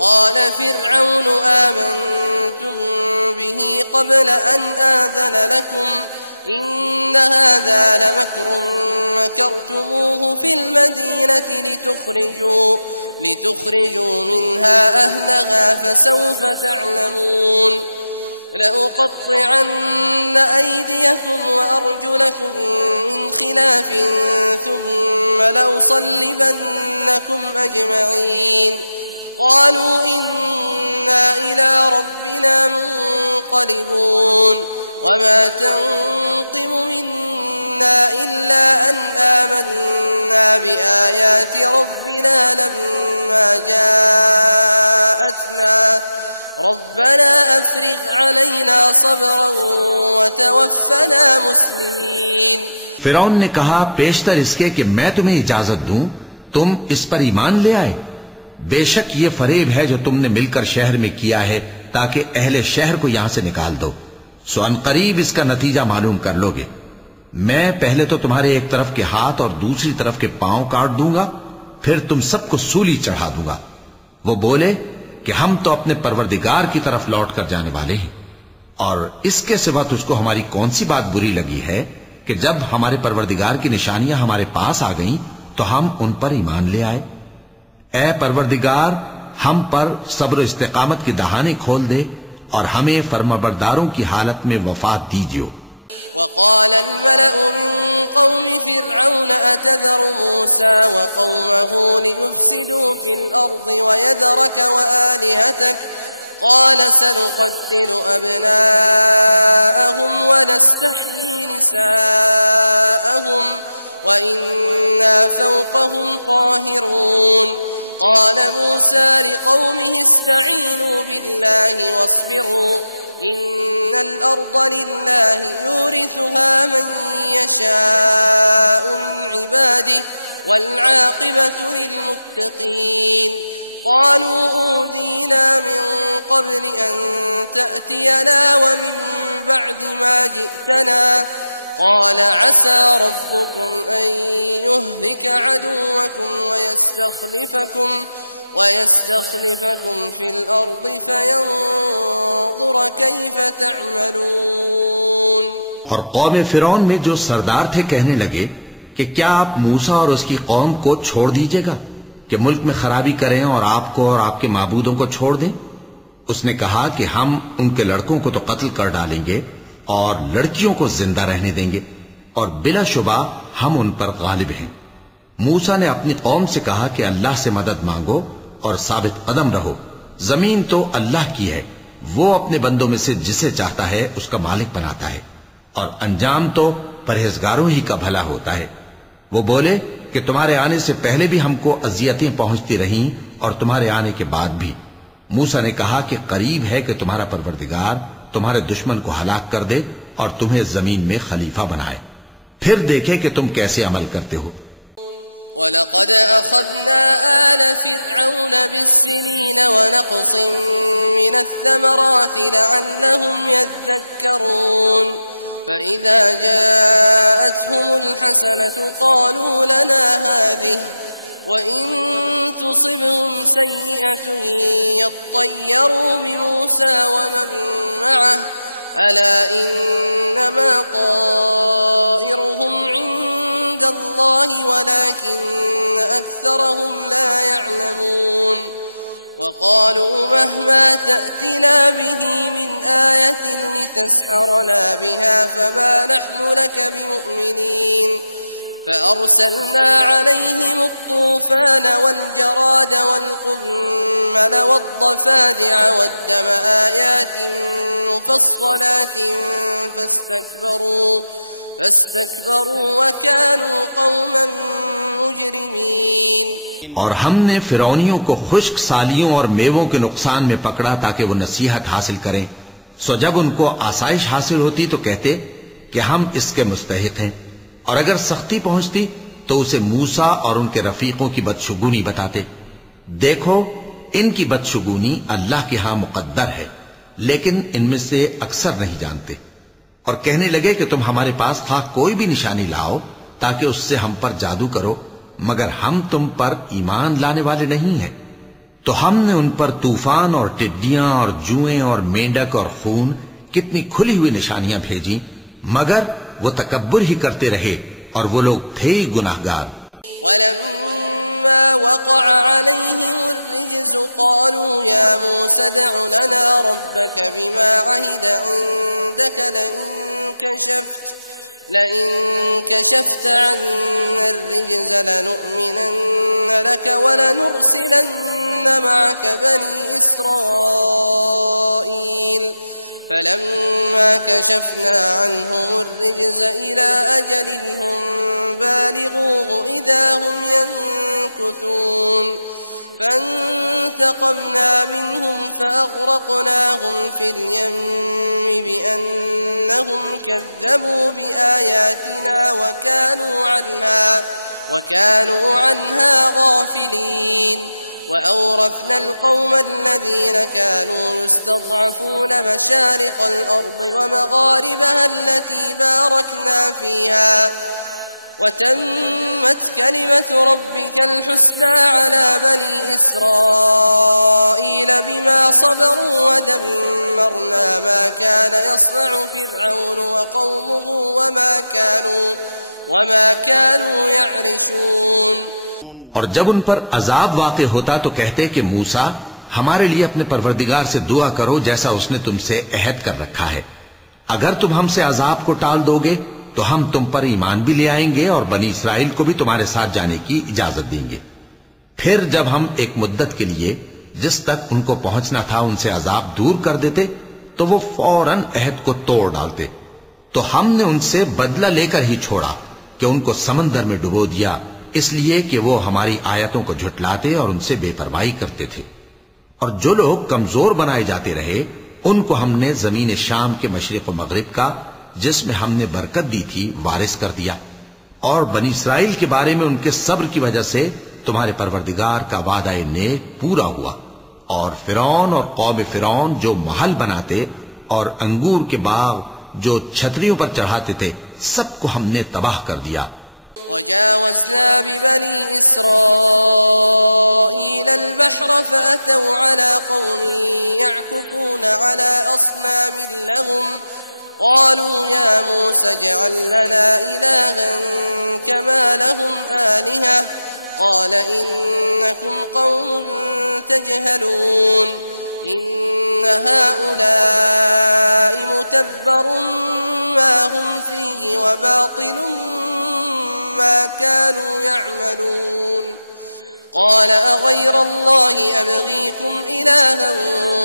قال فرعون آمنتم به قبل أن آذن لكم إن هذا لمكر مكرتموه في المدينة لتخرجوا منها أهلها فسوف تعلمون لأقطعن أيديكم وأرجلكم من خلاف ثم لأصلبنكم أجمعين قالوا إنا إلى ربنا منقلبون وما تنقم منا إلا أن آمنا بآيات ربنا لما جاءتنا ربنا أفرغ علينا صبرا وتوفنا मुस्लिमीन। फिरौन ने कहा पेशतर इसके कि मैं तुम्हें इजाजत दूं तुम इस पर ईमान ले आए। बेशक ये फरेब है जो तुमने मिलकर शहर में किया है ताकि अहले शहर को यहां से निकाल दो। सो अनकरीब इसका नतीजा मालूम कर लोगे। मैं पहले तो तुम्हारे एक तरफ के हाथ और दूसरी तरफ के पांव काट दूंगा, फिर तुम सबको सूली चढ़ा दूंगा। वो बोले कि हम तो अपने परवरदिगार की तरफ लौट कर जाने वाले हैं, और इसके सिवा तुझको हमारी कौन सी बात बुरी लगी है कि जब हमारे परवरदिगार की निशानियां हमारे पास आ गईं तो हम उन पर ईमान ले आए। ऐ परवरदिगार, हम पर सब्र इस्तिकामत की दहाने खोल दे और हमें फर्माबरदारों की हालत में वफात दीजिए। وقال الملأ من قوم فرعون أتذر موسى وقومه ليفسدوا في الأرض ويذرك وآلهتك قال سنقتل أبناءهم ونستحيي نساءهم وإنا فوقهم قاهرون قال موسى لقومه استعينوا بالله واصبروا إن الأرض لله يورثها من يشاء من عباده والعاقبة للمتقين قالوا أوذينا من قبل أن تأتينا ومن بعد ما جئتنا قال عسى ربكم أن يهلك عدوكم ويستخلفكم في الأرض فينظر كيف تعملون। और कौम फिरौन में जो सरदार थे कहने लगे कि क्या आप मूसा और उसकी कौम को छोड़ दीजिएगा कि मुल्क में खराबी करें और आपको और आपके माबूदों को छोड़ दें। उसने कहा कि हम उनके लड़कों को तो कत्ल कर डालेंगे और लड़कियों को जिंदा रहने देंगे और बिलाशुबा हम उन पर गालिब हैं। मूसा ने अपनी कौम से कहा कि अल्लाह से मदद मांगो और साबित कदम रहो। जमीन तो अल्लाह की है, वो अपने बंदों में से जिसे चाहता है उसका मालिक बनाता है और अंजाम तो परहेजगारों ही का भला होता है। वो बोले कि तुम्हारे आने से पहले भी हमको अजियतें पहुंचती रहीं और तुम्हारे आने के बाद भी। मूसा ने कहा कि करीब है कि तुम्हारा परवरदिगार तुम्हारे दुश्मन को हलाक कर दे और तुम्हें जमीन में खलीफा बनाए, फिर देखे कि तुम कैसे अमल करते हो। वलक़द अख़ज़ना आल फ़िरऔन बिस्सिनीन वनक़्सिन मिनस्समराति लअल्लहुम यज़्ज़क्करून फ़इज़ा जाअतहुमुल हसनतु क़ालू लना हाज़िहि वइन तुसिबहुम सय्यअतुन यत्तय्यरू बिमूसा वमन मअह अला इन्नमा ताइरुहुम इंदल्लाहि वलाकिन्न अक्सरहुम ला यअलमून वक़ालू महमा तअतिना बिही मिन आयतिन लितस्हरना बिहा फमा नहनु लक बिमुअ्मिनीन فأرسلنا عليهم الطوفان والجراد والقمل والضفادع والدم آيات مفصلات فاستكبروا وكانوا قوما مجرمين। और हमने फिरौनियों को खुश्क सालियों और मेवों के नुकसान में पकड़ा ताकि वो नसीहत हासिल करें। सो जब उनको आसाइश हासिल होती तो कहते कि हम इसके मुस्तहिक हैं, और अगर सख्ती पहुंचती तो उसे मूसा और उनके रफीकों की बदशुगुनी बताते। देखो, इनकी बदशुगुनी अल्लाह के यहां मुकद्दर है, लेकिन इनमें से अक्सर नहीं जानते। और कहने लगे कि तुम हमारे पास था कोई भी निशानी लाओ ताकि उससे हम पर जादू करो, मगर हम तुम पर ईमान लाने वाले नहीं हैं। तो हमने उन पर तूफान और टिड्डियां और जुएं और मेंढक और खून कितनी खुली हुई निशानियां भेजी, मगर वो तकब्बुर ही करते रहे और वो लोग थे ही गुनाहगार। वलम्मा वक़अ अलैहिमुर रिज्ज़ क़ालू या मूसा उदअ लना रब्बक बिमा अहिद इंदक लइन कशफ्त अन्ना अर्रिज्ज़ लनु'मिनन्न लक वलनुरसिलन्न मअक बनी इस्राईल फलम्मा कशफना अन्हुम अर्रिज्ज़ इला अजलिन हुम बालिगूहु इज़ा हुम यनकुथून फंतक़मना मिनहुम फअग़रक़नाहुम फिल यम्मि बिअन्नहुम कज़्ज़बू बिआयातिना वकानू अन्हा गाफ़िलीन وأورثنا القوم الذين كانوا يستضعفون مشارق الأرض ومغاربها التي باركنا فيها وتمت كلمة ربك الحسنى على بني إسرائيل بما صبروا ودمرنا ما كان يصنع فرعون وقومه وما كانوا يعرشون। और जब उन पर अजाब वाक़े होता तो कहते कि मूसा, हमारे लिए अपने परवरदिगार से दुआ करो जैसा उसने तुमसे अहद कर रखा है। अगर तुम हमसे अजाब को टाल दोगे तो हम तुम पर ईमान भी ले आएंगे और बनी इसराइल को भी तुम्हारे साथ जाने की इजाजत देंगे। फिर जब हम एक मुद्दत के लिए जिस तक उनको पहुंचना था उनसे अजाब दूर कर देते तो वो फौरन अहद को तोड़ डालते। तो हमने उनसे बदला लेकर ही छोड़ा कि उनको समंदर में डुबो दिया, इसलिए कि वो हमारी आयतों को झुटलाते और उनसे बेपरवाही करते थे। और जो लोग कमजोर बनाए जाते रहे उनको हमने जमीन शाम के मशरिक व मगरिब का, जिसमें हमने बरकत दी थी, वारिस कर दिया। और बनी इसराइल के बारे में उनके सब्र की वजह से तुम्हारे परवरदिगार का वादा नेक पूरा हुआ। और फिरौन और कौम फिरौन जो महल बनाते और अंगूर के बाग जो छतरियों पर चढ़ाते थे, सबको हमने तबाह कर दिया। वजावज़ना बिबनी इस्राईल अल-बहर फ़अतौ अला क़ौमिन यअकुफ़ून अला अस्नामिन लहुम क़ालू या मूसा इजअल लना इलाहन कमा लहुम आलिहा क़ाल इन्नकुम क़ौमुन तजहलून इन्न हाउलाइ मुतब्बरुन मा हुम फ़ीहि व बातिलुन ما كانوا يعملون قال أغير الله أبغيكم إلها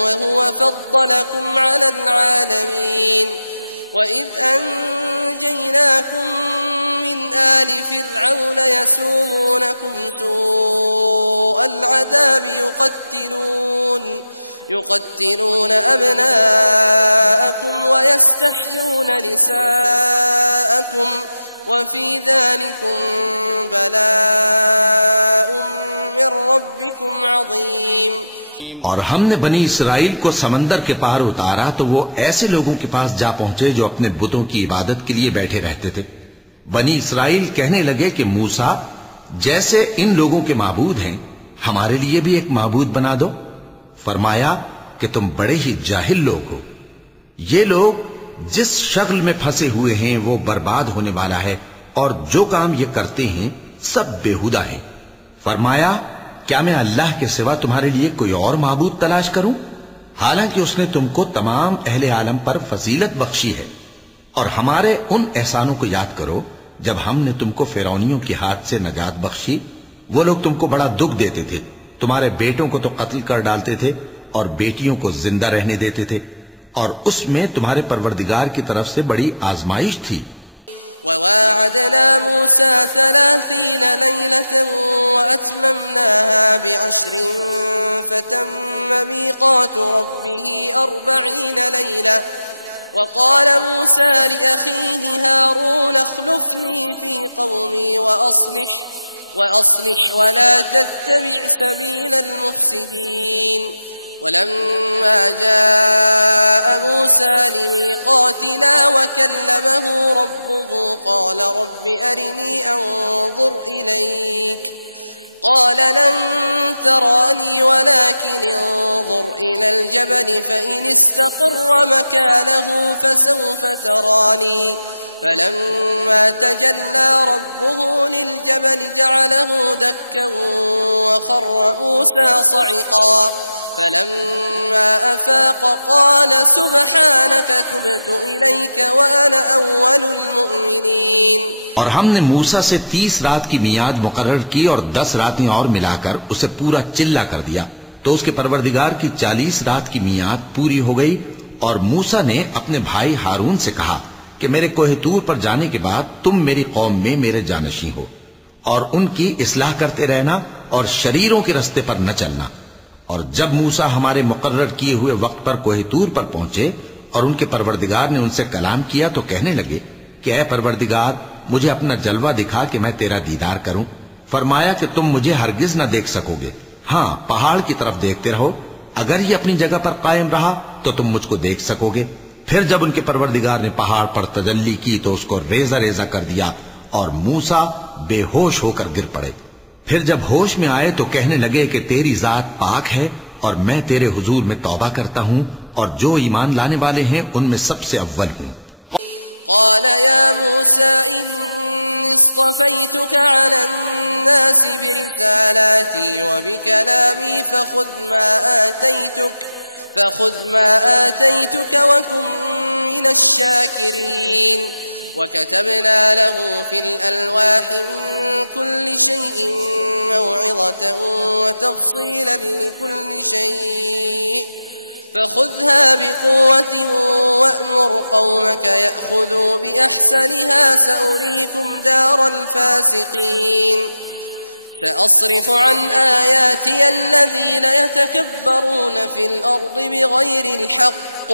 وهو فضلكم على العالمين وإذ أنجيناكم من آل فرعون يسومونكم سوء العذاب يقتلون أبناءكم ويستحيون نساءكم وفي ذلكم بلاء من ربكم عظيم। और हमने बनी इसराइल को समंदर के पार उतारा तो वो ऐसे लोगों के पास जा पहुंचे जो अपने बुतों की इबादत के लिए बैठे रहते थे। बनी इसराइल कहने लगे कि मूसा, जैसे इन लोगों के माबूद हैं, हमारे लिए भी एक माबूद बना दो। फरमाया कि तुम बड़े ही जाहिल लोग हो। ये लोग जिस शक्ल में फंसे हुए हैं वो बर्बाद होने वाला है और जो काम ये करते हैं सब बेहुदा है। फरमाया, क्या मैं अल्लाह के सिवा तुम्हारे लिए कोई और माबूद तलाश करूं? हालांकि उसने तुमको तमाम अहले आलम पर फजीलत बख्शी है। और हमारे उन एहसानों को याद करो जब हमने तुमको फिरौनियों के हाथ से नजात बख्शी। वो लोग तुमको बड़ा दुख देते थे, तुम्हारे बेटों को तो कत्ल कर डालते थे और बेटियों को जिंदा रहने देते थे, और उसमें तुम्हारे परवरदिगार की तरफ से बड़ी आजमाइश थी। ववाअदना मूसा 30 लैलतन वअतममनाहा बिअश्रिन फतम्म मीक़ातु रब्बिह 40 लैला वक़ाल मूसा लिअख़ीहि हारून अख़्लुफ़नी फ़ी क़ौमी वअस्लिह वला तत्तबिअ सबीलल मुफ़्सिदीन। ولما جاء موسى لميقاتنا وكلمه ربه قال رب أرني أنظر إليك قال لن تراني ولكن انظر إلى الجبل فإن استقر مكانه فسوف تراني فلما تجلى ربه للجبل جعله دكا وخر موسى صعقا فلما أفاق قال سبحانك تبت إليك وأنا أول المؤمنين। और हमने मूसा से 30 रात की मियाद मुकर्रर की और 10 रातें और मिलाकर उसे पूरा चिल्ला कर दिया। तो उसके परवरदिगार की 40 रात की मियाद पूरी हो गई और मूसा ने अपने भाई हारून से कहा कि मेरे कोहे तूर पर जाने के बाद तुम मेरी कौम में मेरे जानशी हो और उनकी इस्लाह करते रहना और शरीरों के रास्ते पर न चलना। और जब मूसा हमारे मुकर्रर किए हुए वक्त पर कोहे तूर पर पहुंचे और उनके परवरदिगार ने उनसे कलाम किया तो कहने लगे कि ऐ परवरदिगार, मुझे अपना जलवा दिखा कि मैं तेरा दीदार करूं। फरमाया कि तुम मुझे हरगिज न देख सकोगे, हाँ पहाड़ की तरफ देखते रहो, अगर ये अपनी जगह पर कायम रहा तो तुम मुझको देख सकोगे। फिर जब उनके परवरदिगार ने पहाड़ पर तजल्ली की तो उसको रेजा रेजा कर दिया और मूसा बेहोश होकर गिर पड़े। फिर जब होश में आए तो कहने लगे कि तेरी जात पाक है और मैं तेरे हुजूर में तौबा करता हूं और जो ईमान लाने वाले हैं उनमें सबसे अव्वल हूं। قال يا موسى إني اصطفيتك على الناس برسالاتي وبكلامي فخذ ما آتيتك وكن من الشاكرين وكتبنا له في الألواح من كل شيء موعظة وتفصيلا لكل شيء فخذها بقوة وأمر قومك يأخذوا بأحسنها سأريكم دار الفاسقين سأصرف عن آياتي الذين يتكبرون في الأرض بغير الحق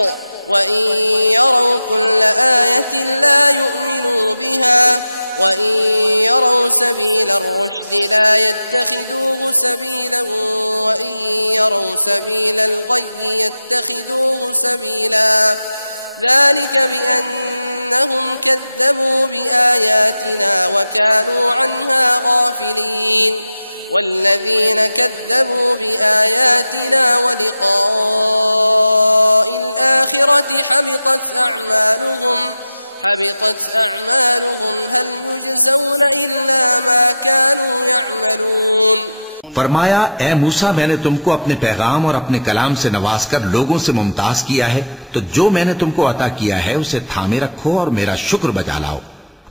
وإن يروا كل آية لا يؤمنوا بها وإن يروا سبيل الرشد لا يتخذوه سبيلا وإن يروا سبيل الغي يتخذوه سبيلا ذلك بأنهم كذبوا بآياتنا وكانوا عنها غافلين والذين كذبوا بآياتنا ولقاء الآخرة حبطت أعمالهم هل يجزون إلا ما كانوا يعملون। फरमाया, ए मूसा, मैंने तुमको अपने पैगाम और अपने कलाम से नवाज कर लोगों से मुमताज किया है, तो जो मैंने तुमको अता किया है उसे थामे रखो और मेरा शुक्र बजा लाओ।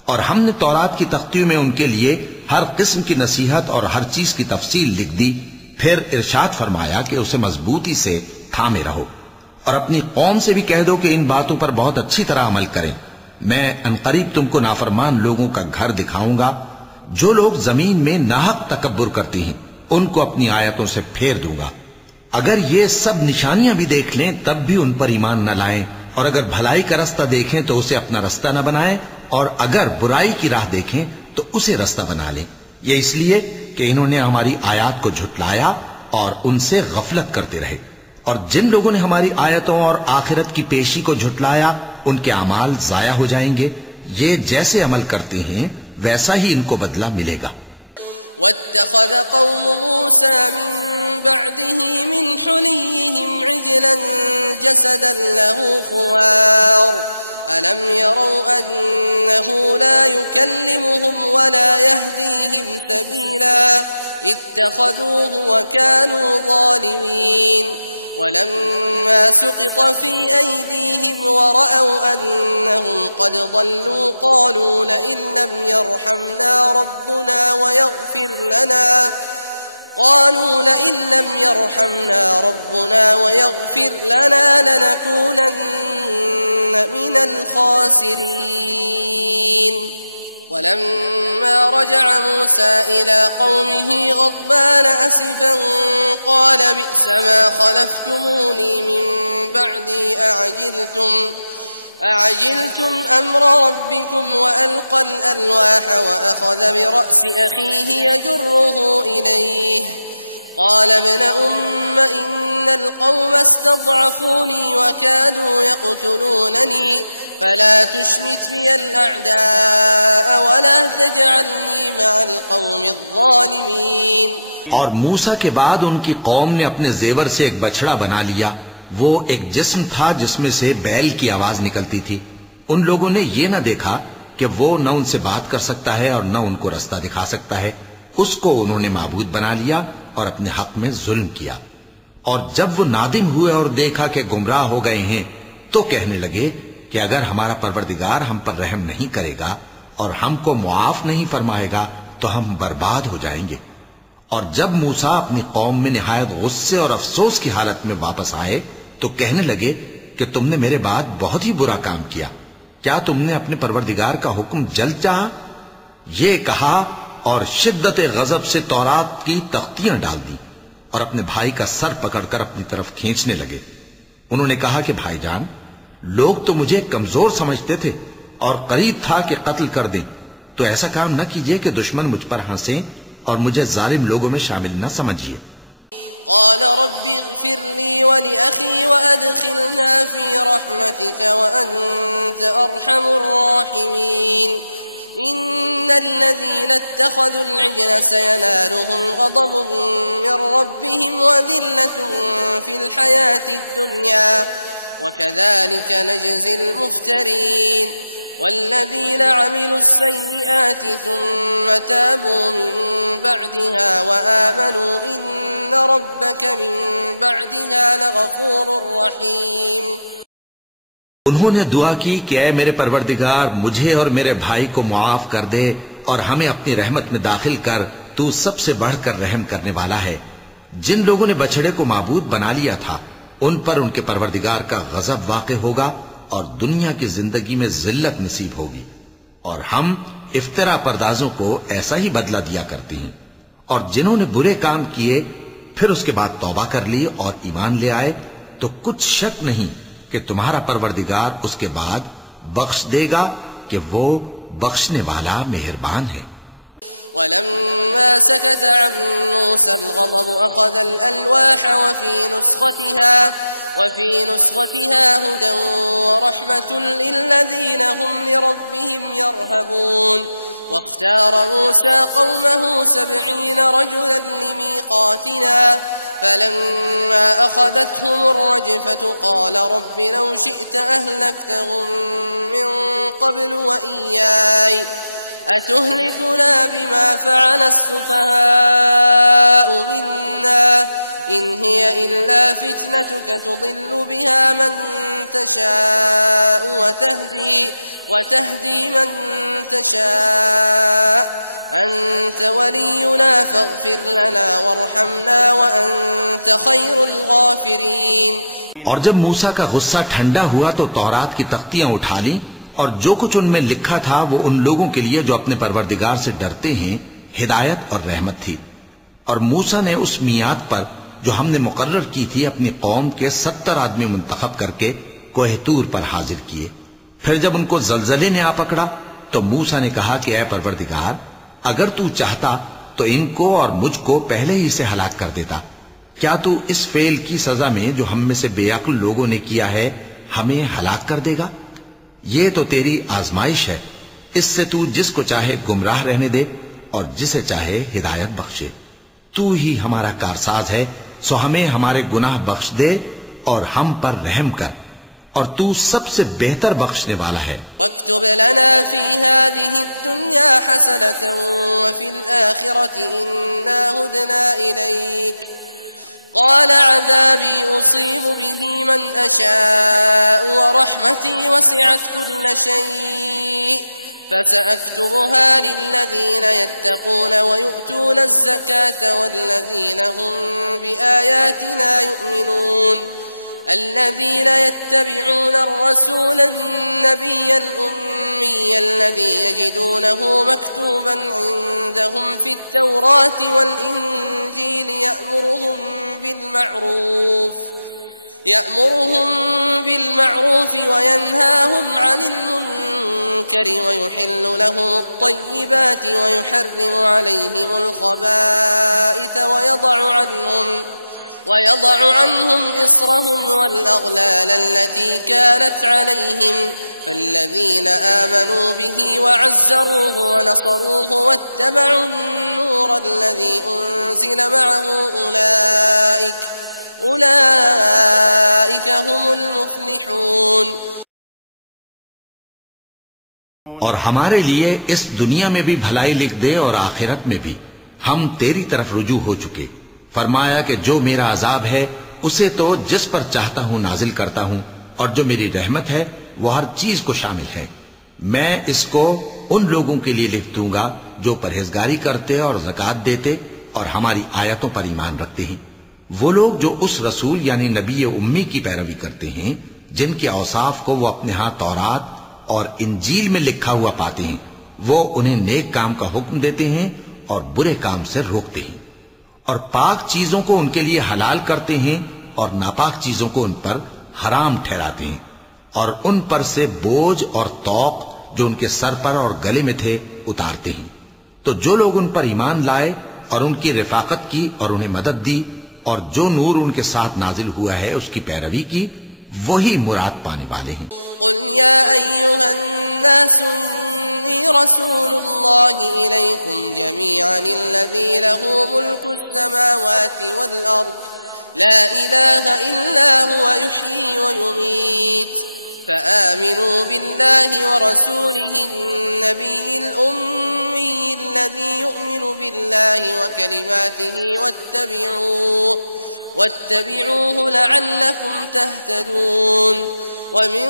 और हमने तौरात की तख्तियों में उनके लिए हर किस्म की नसीहत और हर चीज की तफसील लिख दी। फिर इरशाद फरमाया कि उसे मजबूती से थामे रहो और अपनी कौम से भी कह दो कि इन बातों पर बहुत अच्छी तरह अमल करें। मैं अनकरीब तुमको नाफरमान लोगों का घर दिखाऊंगा। जो लोग जमीन में नाहक तकब्बुर करती हैं उनको अपनी आयतों से फेर दूंगा। अगर ये सब निशानियां भी देख लें तब भी उन पर ईमान न लाएं और अगर भलाई का रास्ता देखें तो उसे अपना रास्ता न बनाएं और अगर बुराई की राह देखें तो उसे रास्ता बना लें। ये इसलिए कि इन्होंने हमारी आयत को झुटलाया और उनसे गफलत करते रहे। और जिन लोगों ने हमारी आयतों और आखिरत की पेशी को झुटलाया उनके अमाल जाया हो जाएंगे। ये जैसे अमल करते हैं वैसा ही इनको बदला मिलेगा। واتخذ قوم موسى من بعده من حليهم عجلا جسدا له خوار ألم يروا أنه لا يكلمهم ولا يهديهم سبيلا اتخذوه وكانوا ظالمين ولما سقط في أيديهم ورأوا أنهم قد ضلوا قالوا لئن لم يرحمنا ربنا ويغفر لنا لنكونن من الخاسرين ولما رجع موسى إلى قومه غضبان أسفا قال بئس ما خلفتموني من بعدي أعجلتم أمر ربكم وألقى الألواح وأخذ برأس أخيه يجره إليه قال ابن أم إن القوم استضعفوني وكادوا يقتلونني فلا تشمت بي الأعداء ولا تجعلني مع القوم الظالمين और मूसा के बाद उनकी कौम ने अपने जेवर से एक बछड़ा बना लिया। वो एक जिस्म था जिसमें से बैल की आवाज निकलती थी। उन लोगों ने ये न देखा कि वो न उनसे बात कर सकता है और न उनको रास्ता दिखा सकता है। उसको उन्होंने माबूद बना लिया और अपने हक में जुल्म किया। और जब वो नादिम हुए और देखा कि गुमराह हो गए हैं, तो कहने लगे कि अगर हमारा परवरदिगार हम पर रहम नहीं करेगा और हमको मुआफ नहीं फरमाएगा तो हम बर्बाद हो जाएंगे। और जब मूसा अपनी कौम में निहायत गुस्से और अफसोस की हालत में वापस आए तो कहने लगे कि तुमने मेरे बाद बहुत ही बुरा काम किया। क्या तुमने अपने परवरदिगार का हुक्म जल्द चाहा? ये कहा और शिद्दत गजब से तौरात की तख्तियां डाल दी और अपने भाई का सर पकड़कर अपनी तरफ खींचने लगे। उन्होंने कहा कि भाईजान, लोग तो मुझे कमजोर समझते थे और करीब था कि कत्ल कर दें, तो ऐसा काम न कीजिए कि दुश्मन मुझ पर हंसे और मुझे जालिम लोगों में शामिल न समझिए। क़ाल रब्बि इग़फ़िर ली व लिअख़ी व अदख़िलना फ़ी रहमतिक व अन्त अर्हमुर राहिमीन। इन्नल्लज़ीना इत्तख़ज़ुल इज्ल सयनालुहुम ग़ज़बुम मिन रब्बिहिम व ज़िल्लतुन फ़िल हयातिद दुन्या व कज़ालिक नजज़िल मुफ़्तरीन। वल्लज़ीना अमिलुस्सय्यिआति सुम्म ताबू मिन बअदिहा व आमनू इन्न रब्बक मिन बअदिहा लगफूरुर रहीम। उन्होंने दुआ की कि ऐ मेरे परवरदिगार, मुझे और मेरे भाई को मुआफ कर दे और हमें अपनी रहमत में दाखिल कर, तू सबसे बढ़कर रहम करने वाला है। जिन लोगों ने बछड़े को माबूद बना लिया था उन पर उनके परवरदिगार का गजब वाक़े होगा और दुनिया की जिंदगी में जिल्लत नसीब होगी। और हम इफ्तरा परदाजों को ऐसा ही बदला दिया करते हैं। और जिन्होंने बुरे काम किए फिर उसके बाद तौबा कर ली और ईमान ले आए, तो कुछ शक नहीं कि तुम्हारा परवरदिगार उसके बाद बख्श देगा कि वो बख्शने वाला मेहरबान है। वलम्मा सकत अन मूसा अल-ग़ज़ब अख़ज़ अल-अल्वाह वफ़ी नुस्ख़तिहा हुदन व रहमतुन लिल्लज़ीना हुम लिरब्बिहिम यरहबून। वाख्तार मूसा क़ौमहु 70 रजुलन लिमीक़ातिना फलम्मा अख़ज़तहुम अर्रजफ़तु क़ाल रब्बि लौ शि'त अहलक्तहुम मिन क़ब्लु व इय्याय अतुहलिकुना बिमा फ़अल अस्सुफ़हाअु मिन्ना इन हिय इल्ला फ़ित्नतुक तुदिल्लु बिहा मन तशाअ व तहदी मन तशाअ अंत वलियुना फ़ग़फ़िर लना वरहमना व अंत ख़ैरुल ग़ाफ़िरीन। और जब मूसा का गुस्सा ठंडा हुआ तो तौरात की तख्तियां उठा ली और जो कुछ उनमें लिखा था वो उन लोगों के लिए जो अपने परवरदिगार से डरते हैं हिदायत और रहमत थी। और मूसा ने उस मियाद पर जो हमने मुकर्रर की थी अपनी कौम के 70 आदमी मुंतखब करके कोह तूर पर हाजिर किए। फिर जब उनको जलजले ने आ पकड़ा तो मूसा ने कहा कि ऐ परवरदिगार, अगर तू चाहता तो इनको और मुझको पहले ही से हलाक कर देता। क्या तू इस फेल की सजा में जो हम में से बेअक्ल लोगों ने किया है हमें हलाक कर देगा? ये तो तेरी आजमाइश है, इससे तू जिसको चाहे गुमराह रहने दे और जिसे चाहे हिदायत बख्शे। तू ही हमारा कारसाज है, सो हमें हमारे गुनाह बख्श दे और हम पर रहम कर, और तू सबसे बेहतर बख्शने वाला है। वक्तुब लना फी हादिहि दुन्या हसनतन व फिल आखिरति इन्ना हुदना इलैक क़ाल अज़ाबी उसीबु बिही मन अशाअ व रहमती वसिअत कुल्ल शै' फसअक्तुबुहा लिल्लज़ीन यत्तक़ून व यु'तून अज़्ज़कात वल्लज़ीन हुम बिआयातिना यु'मिनून الذين يتبعون الرسول النبي الأمي الذي يجدونه مكتوبا عندهم في التوراة والإنجيل يأمرهم بالمعروف وينهاهم عن المنكر ويحل لهم الطيبات ويحرم عليهم الخبائث ويضع عنهم إصرهم والأغلال التي كانت عليهم فالذين آمنوا به وعزروه ونصروه واتبعوا النور الذي أنزل معه أولئك هم المفلحون। और हमारे लिए इस दुनिया में भी भलाई लिख दे और आखिरत में भी हम तेरी तरफ रुजू हो चुके। फरमाया कि जो मेरा अजाब है उसे तो जिस पर चाहता हूं नाजिल करता हूं, और जो मेरी रहमत है वो हर चीज को शामिल है। मैं इसको उन लोगों के लिए लिख दूंगा जो परहेजगारी करते और ज़कात देते और हमारी आयतों पर ईमान रखते हैं। वो लोग जो उस रसूल यानी नबी उम्मी की पैरवी करते हैं, जिनके औसाफ को वो अपने हाथ तौरात और इंजील में लिखा हुआ पाते हैं, वो उन्हें नेक काम का हुक्म देते हैं और बुरे काम से रोकते हैं, और पाक चीजों को उनके लिए हलाल करते हैं और नापाक चीजों को उन पर हराम ठहराते हैं, और उन पर से बोझ और तौक जो उनके सर पर और गले में थे उतारते हैं। तो जो लोग उन पर ईमान लाए और उनकी रिफाकत की और उन्हें मदद दी और जो नूर उनके साथ नाजिल हुआ है उसकी पैरवी की, वही मुराद पाने वाले हैं। कुल या अय्युहन्नास इन्नी रसूलुल्लाहि इलैकुम जमीअन अल्लज़ी लहू मुल्कुस समावाति वल अर्द ला इलाहा इल्ला हुवा युह्यी व युमीत फआमिनू बिल्लाहि व रसूलिहि अन्नबिय्यिल उम्मिय्यि अल्लज़ी यु'मिनु बिल्लाहि व कलिमातिहि वत्तबि'ूहु लअल्लकुम तहतदून। ومن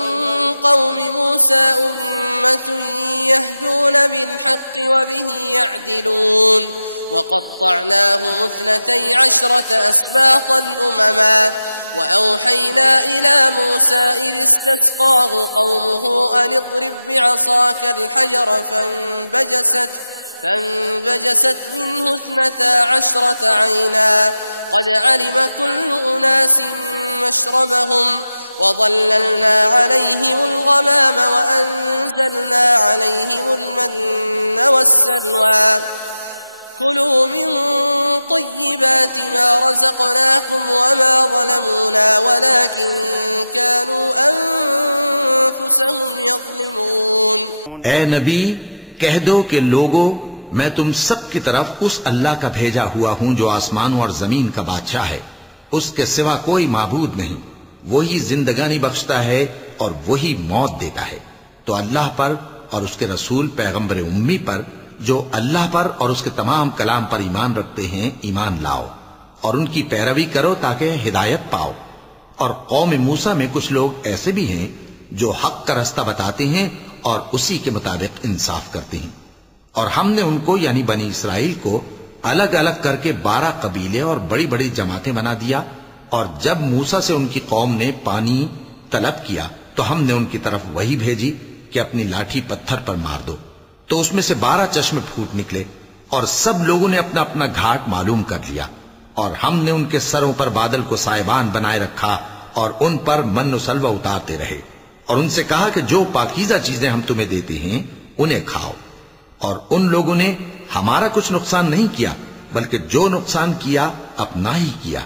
قوم موسى أمة يهدون بالحق وبه يعدلون وقطعناهم 12 أسباطا أمما وأوحينا إلى موسى إذ استسقاه قومه أن اضرب بعصاك الحجر فانبجست منه 12 عينا قد علم كل أناس مشربهم وظللنا عليهم الغمام وأنزلنا عليهم المن والسلوى كلوا من طيبات ما رزقناكم وما ظلمونا ولكن كانوا أنفسهم يظلمون। ऐ नबी कह दो कि लोगों, मैं तुम सब की तरफ उस अल्लाह का भेजा हुआ हूं जो आसमानों और जमीन का बादशाह है। उसके सिवा कोई माबूद नहीं। वही जिंदगानी बख्शता है और वही मौत देता है। तो अल्लाह पर और उसके रसूल पैगंबर उम्मी पर, जो अल्लाह पर और उसके तमाम कलाम पर ईमान रखते हैं, ईमान लाओ और उनकी पैरवी करो ताकि हिदायत पाओ। और कौम मूसा में कुछ लोग ऐसे भी हैं जो हक का रास्ता बताते हैं और उसी के मुताबिक इंसाफ करते हैं। और हमने उनको यानी बनी इसराइल को अलग अलग करके 12 कबीले और बड़ी बड़ी जमातें बना दिया। और जब मूसा से उनकी कौम ने पानी तलब किया तो हमने उनकी तरफ वही भेजी कि अपनी लाठी पत्थर पर मार दो। तो उसमें से 12 चश्मे फूट निकले और सब लोगों ने अपना अपना घाट मालूम कर लिया। और हमने उनके सरों पर बादल को साइबान बनाए रखा और उन पर मन सलवा उतारते रहे और उनसे कहा कि जो पाकीज़ा चीजें हम तुम्हें देते हैं उन्हें खाओ। और उन लोगों ने हमारा कुछ नुकसान नहीं किया, बल्कि जो नुकसान किया अपना ही किया।